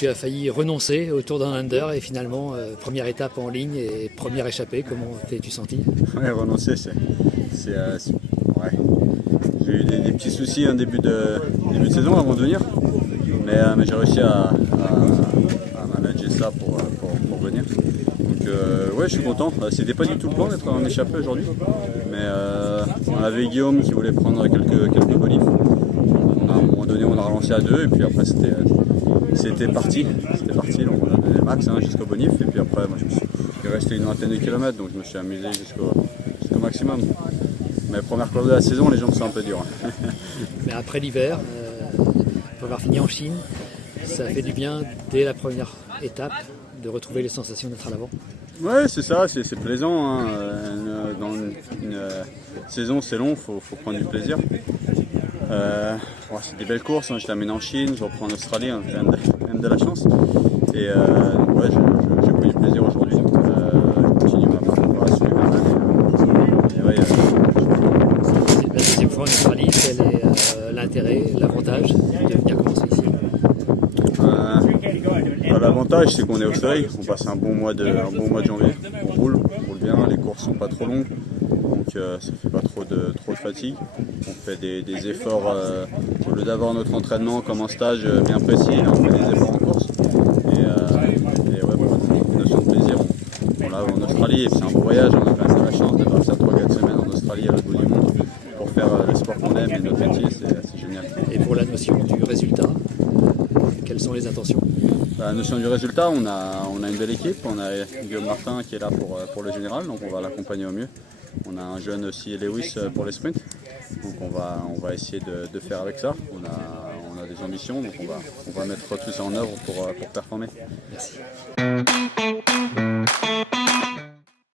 tu as failli renoncer au Tour Down Under et finalement, première étape en ligne et première échappée. Comment t'es-tu senti? Ouais, renoncer, ouais. J'ai eu des petits soucis en début de saison avant de venir, mais j'ai réussi à manager ça pour venir. Donc ouais, je suis content. C'était pas du tout le plan d'être en échappée aujourd'hui, mais on avait Guillaume qui voulait prendre quelques bonifs. À un moment donné, on a relancé à 2 et puis après c'était parti. Donc on a donné le max jusqu'au bonif et puis après moi, il restait une vingtaine de kilomètres, donc je me suis amusé jusqu'au maximum. Mais première course de la saison, les jambes sont un peu dures. Mais après l'hiver, pour avoir fini en Chine, ça fait du bien dès la première étape de retrouver les sensations d'être à l'avant. Ouais, c'est ça, c'est plaisant. Dans une saison, c'est long, faut prendre du plaisir. C'est des belles courses, je termine en Chine, je reprends en Australie, j'ai quand même de la chance. Et ouais, j'ai pris du plaisir aujourd'hui. Je continue ma préparation hivernale. Et ouais, C'est la deuxième fois en Australie. Quel est l'intérêt, l'avantage de venir commencer ici? L'avantage, c'est qu'on est au soleil, on passe un bon mois de janvier, on roule bien, les courses sont pas trop longues, donc ça fait pas trop de fatigue. On fait des efforts, au lieu d'avoir notre entraînement comme un stage bien précis, on fait des efforts en course. Et ouais, voilà, une notion de plaisir, on l'a en Australie, et c'est un beau voyage, on a quand même de la chance de partir 3-4 semaines en Australie à l'autre bout du monde pour faire le sport qu'on aime et notre métier, c'est génial. Et pour la notion du résultat, quelles sont les intentions? La notion du résultat, on a une belle équipe, on a Guillaume Martin qui est là pour le général, donc on va l'accompagner au mieux. On a un jeune aussi, Lewis, pour les sprints, donc on va essayer de faire avec ça. On a des ambitions, donc on va mettre tout ça en œuvre pour performer. Merci.